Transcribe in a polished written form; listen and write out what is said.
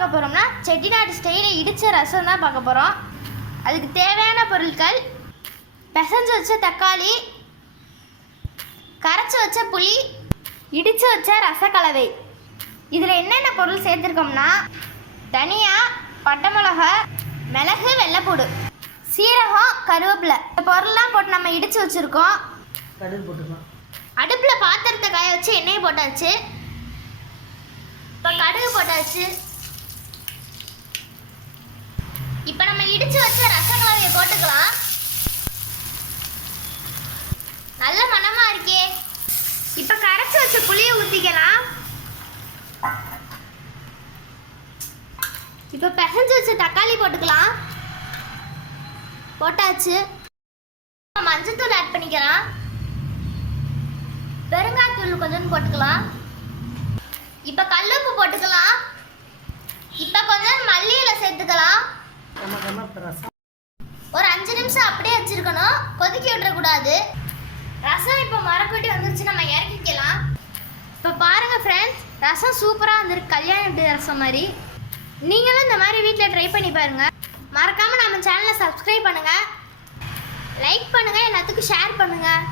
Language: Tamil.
பார்க்க போகிறோம்னா செட்டிநாடு ஸ்டைலில் இடித்த ரசம் தான் பார்க்க போகிறோம். அதுக்கு தேவையான பொருட்கள்: பிசைஞ்சு வச்ச தக்காளி, கரைச்சி வச்ச புளி, இடித்து வச்ச ரசக்கலவை. இதில் என்னென்ன பொருள் சேர்த்துருக்கோம்னா தனியா, பட்டை மிளகா, மிளகு, வெள்ளைப்பூடு, சீரகம், கருவேப்பிலை. இந்த பொருள்லாம் போட்டு நம்ம இடித்து வச்சுருக்கோம். கடுகு போட்டுக்கலாம். அடுப்பில் பாத்திரத்தை காய வச்சு எண்ணெயை போட்டாச்சு. இப்போ கடுகு போட்டாச்சு. இப்போ நம்ம இடித்து வச்ச ரசக்கலவையை போட்டுக்கலாம். நல்ல மணமா இருக்கே. இப்போ கரைச்சி வச்ச புளியை ஊற்றிக்கலாம். இப்போ பிசைஞ்சு வச்ச தக்காளி போட்டுக்கலாம். போட்டாச்சு. மஞ்சத்தூள் ஆட் பண்ணிக்கலாம். பெருங்காயத்தூள் கொஞ்சம் போட்டுக்கலாம். இப்போ கல்லுப்பு போட்டுக்கலாம். இப்போ கொஞ்சம் மல்லி இலை சேர்த்துக்கலாம். ஒரு 5 நிமிஷம் அப்படியே வச்சிருக்கணும், கொதிக்க விட்டுறக்கூடாது. ரசம் இப்போ மரக்கொட்டி வந்துருச்சு, நம்ம இறக்கிக்கலாம். இப்போ பாருங்க ஃப்ரெண்ட்ஸ், ரசம் சூப்பராக வந்துருக்கு, கல்யாண வீட்டு ரசம் மாதிரி. நீங்களும் இந்த மாதிரி வீட்டில் ட்ரை பண்ணி பாருங்க. மறக்காமல் நம்ம சேனலை சப்ஸ்கிரைப் பண்ணுங்கள், லைக் பண்ணுங்கள், எல்லாத்துக்கும் ஷேர் பண்ணுங்கள்.